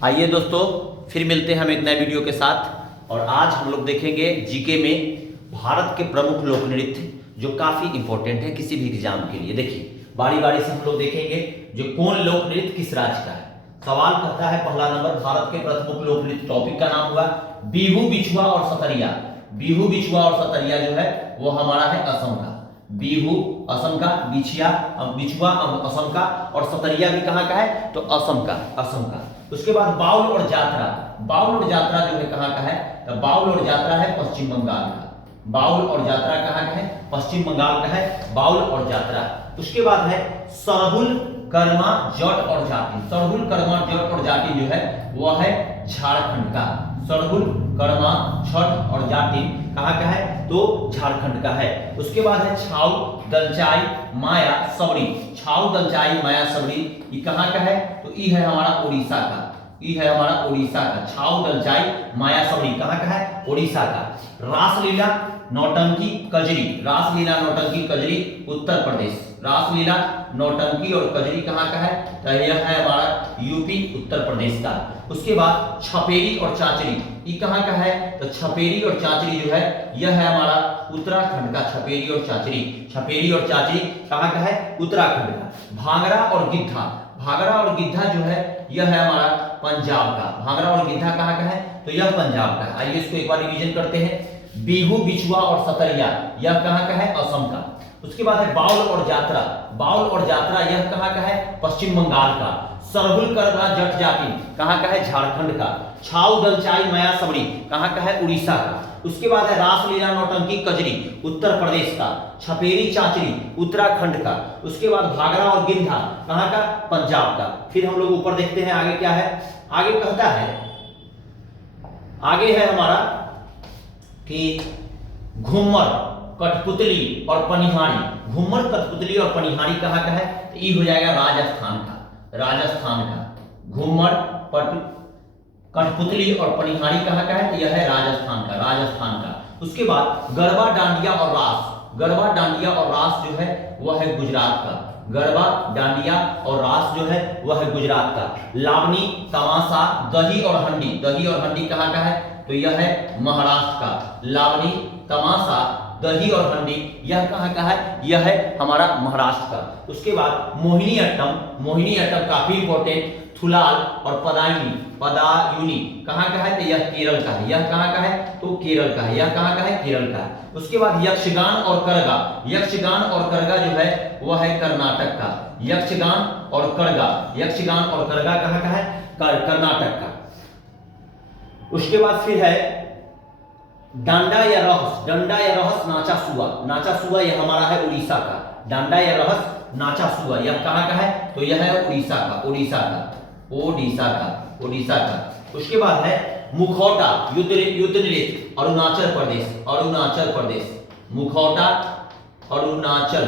आइए दोस्तों, फिर मिलते हैं हम एक नए वीडियो के साथ। और आज हम लोग देखेंगे जीके में भारत के प्रमुख लोक नृत्य जो काफी इंपॉर्टेंट है किसी भी एग्जाम के लिए। देखिए बारी बारी से हम लोग देखेंगे जो कौन लोक नृत्य किस राज्य का है। सवाल कहता है पहला नंबर, भारत के प्रमुख लोक नृत्य, टॉपिक का नाम हुआ बिहू, बिछुआ और सतरिया। बिहू, बिछुआ और सतरिया जो है वो हमारा है असम का। बिहू असम का, बिछुआ असम का और सतरिया भी कहाँ का है, तो असम का। उसके बाद बाउल और जात्रा। बाउल और जात्रा जो है कहाँ का है, तो बाउल और जात्रा है पश्चिम बंगाल का। बाउल और जात्रा कहाँ का है, पश्चिम बंगाल का है बाउल और जात्रा। उसके बाद है सरहुल, कर्मा, जट और जाति। सरहुल, कर्मा, जट और जाति जो है वह है झारखंड का। सरहुल, कर्मा, छठ और जाति कहाँ का है, तो झारखंड का है। उसके बाद है छाऊ, दलचाई, माया, सबरी। छाऊ, दलचाई, माया, सबरी ये कहाँ का है, तो ये है हमारा उड़ीसा का। ये है हमारा उड़ीसा का। छाऊ, दलचाई, माया, सबरी कहाँ का है, उड़ीसा का। रासलीला, नौटंकी, कजरी। रासलीला, नौटंकी, कजरी उत्तर प्रदेश। रासलीला, नौटंकी और कजरी कहाँ का है, तो यह है हमारा यूपी उत्तर प्रदेश का। उसके बाद छपेरी और चाचरी ये कहाँ का है, तो छपेरी और चाचरी जो है यह है हमारा उत्तराखंड का। छपेरी और चाचरी, छपेरी और चाचरी कहाँ का है, उत्तराखंड का। भांगड़ा और गिद्धा, भांगड़ा और गिद्धा जो है यह है हमारा पंजाब का। भांगड़ा और गिद्धा कहाँ का है, तो यह पंजाब का। आइए इसको एक बार रिवीजन करते हैं। बिहू, बिछुआ और सतरिया यह कहाँ का है, असम का। उसके बाद है बाउल और जात्रा। बाउल और जात्रा यह कहाँ का है, पश्चिम बंगाल का। सरहुल, कर्मा, जट जाति कहाँ का है, झारखंड का। छाऊ, दलचाई, माया, सबरी कहाँ का है, उड़ीसा का। उसके बाद है रासलीला, नौटंकी, कजरी उत्तर प्रदेश का। छपेरी, चाचरी उत्तराखंड का। उसके बाद भागरा और गिद्धा कहाँ का, पंजाब का। फिर हम लोग ऊपर देखते हैं आगे क्या है। आगे कहता है, आगे है हमारा कि घूमर, कठपुतली और पनिहारी। घूमर, कठपुतली और पनिहारी कहाँ का है, तो ये हो जाएगा राजस्थान का। राजस्थान का। घूमर, कठपुतली और पनिहारी कहाँ का है, तो यह है राजस्थान का। राजस्थान का। उसके बाद गरबा, डांडिया और रास। गरबा, डांडिया और रास जो है वह है गुजरात का। गरबा, डांडिया और रास जो है वह है गुजरात का। लावनी, तमाशा, दही और हंडी। दही और हंडी कहाँ का है, तो यह है महाराष्ट्र का। लावनी, तमाशा, दही और हंडी यह कहाँ का है, यह है हमारा महाराष्ट्र का। उसके बाद मोहिनी अट्टम। मोहिनी अट्टम काफी इंपॉर्टेंट। थुलाल और पदायूनी, पदायूनी कहाँ का है, तो यह केरल का है। यह कहाँ का है, तो केरल का है। यह कहाँ का है, केरल का है। उसके बाद यक्षगान और करगा। यक्षगान और करगा जो है वह है कर्नाटक का। यक्षगान और करगा, यक्षगान और करगा कहाँ का है, कर्नाटक का। उसके बाद फिर है डांडा या रहस। डांडा या रहस, नाचा सुआ। नाचा सुआ यह हमारा है उड़ीसा का। डांडा या रहस, नाचा सुआ यह कहाँ का है, तो यह है उड़ीसा का। उड़ीसा का, ओडिशा का, उड़ीसा का। उसके बाद है मुखौटा, युद्ध नृत्य, अरुणाचल प्रदेश। अरुणाचल प्रदेश। मुखौटा, अरुणाचल,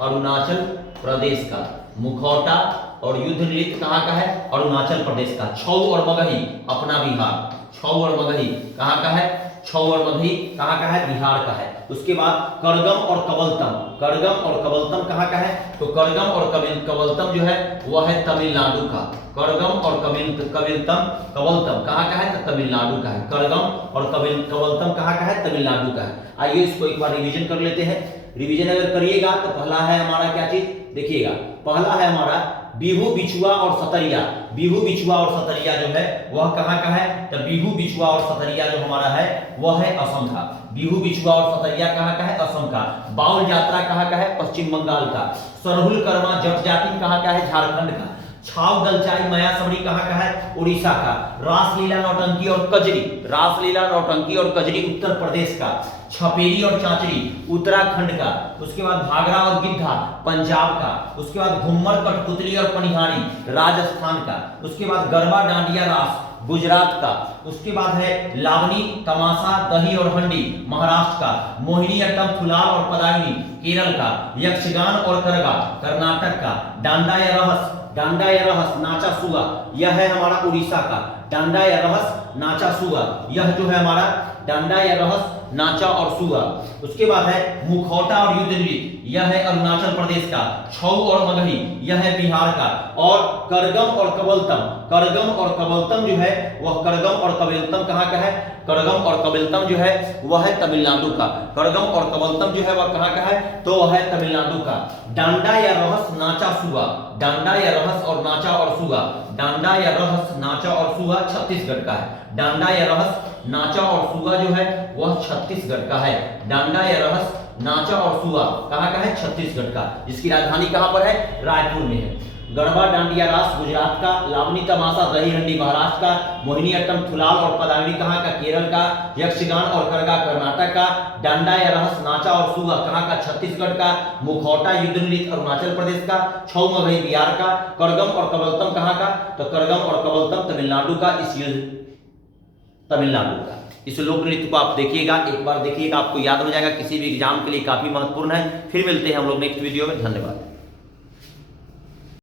अरुणाचल प्रदेश का। मुखौटा और युद्ध नृत्य कहाँ का है, अरुणाचल प्रदेश का। छऊ और मगही अपना बिहार। छऊ और मगही कहाँ का है, छऊ और मगही कहाँ का है, बिहार का है। उसके बाद करगम और कबलतम। करगम और कबलतम कहाँ का है, तो करगम और कबलतम जो है वह है तमिलनाडु का। करगम और कबलतम कहाँ का है, तो तमिलनाडु का है। करगम और कबलतम कहाँ का है, तमिलनाडु का है। आइए इसको एक बार रिवीजन कर लेते हैं। रिवीजन अगर करिएगा तो पहला है हमारा क्या चीज, देखिएगा पहला है हमारा बिहू, बिछुआ और सतरिया। बिहू, बिछुआ और सतरिया जो है वह कहाँ का है, तो बिहू, बिछुआ और सतरिया जो हमारा है वह है असम का। बिहू, बिछुआ और सतरिया कहाँ का है, असम का। बाउल जात्रा कहाँ का है, पश्चिम बंगाल का। सरहुल, कर्मा, जट जाति कहाँ का है, झारखंड का। छाव, दलचाई, माया, सबरी कहाँ का है, उड़ीसा का। रासलीला, नौटंकी और कजरी। रासलीला, नौटंकी और कजरी उत्तर प्रदेश का। छपेरी और चाचरी उत्तराखंड का। उसके बाद भागरा और गिद्धा पंजाब का। उसके बाद घूमर, कठपुतली और पनिहारी राजस्थान का। उसके बाद गरबा, डांडिया, रास गुजरात का। उसके बाद है लावनी, तमाशा, दही और हंडी महाराष्ट्र का। मोहिनी अट्टम, थुलाल और पदायूनी केरल का। यक्षगान और करगा कर्नाटक का। डांडा या रहस, डांडा या रहस, नाचा सुआ यह है हमारा उड़ीसा का। डांडा या रहस, नाचा सुआ यह जो है हमारा डांडा या रहस, नाचा और सुगा। उसके बाद है मुखौटा और युद्ध नृत्य, यह है अरुणाचल प्रदेश का। छऊ और मगही, यह है बिहार का। और करगम और कबलतम, करगम और कबलतम जो है वह करगम और कबलतम कहाँ का है? करगम और कबलतम जो है वह है तमिलनाडु का। करगम और कबलतम जो है वह कहाँ का है? तो वह है तमिलनाडु का। डांडा या रहस, नाचा, सुगा, डांडा या रहस और नाचा और सुगा, डांडा या रहस, नाचा और सुगा छत्तीसगढ़ का है। डांडा या रहस, नाचा और सुगा जो है वह छत्तीसगढ़ का है। डांडा या रहस, नाचा और सुगा कहाँ का है? छत्तीसगढ़ का। जिसकी राजधानी कहाँ पर है? रायपुर में है। गरबा डांडिया रास गुजरात का, लावनी तमाशा दही हंडी महाराष्ट्र का, मोहिनी अट्टम थुलाल और पदावली कहाँ का? केरल का, यक्षगान और करगा कर्नाटक का, डांडा या रहस, नाचा और सुगा कहाँ का? छत्तीसगढ़ का, मुखौटा युद्ध नृत्य अरुणाचल प्रदेश का, छऊ मगही बिहार का, करगम और कबलतम कहाँ का? तो करगम और कबलतम तमिलनाडु का। तमिलनाडु का। इस लोक नृत्य को आप देखिएगा, एक बार देखिएगा, आपको याद हो जाएगा, किसी भी एग्जाम के लिए काफी महत्वपूर्ण है। फिर मिलते हैं हम लोग नेक्स्ट वीडियो में। धन्यवाद।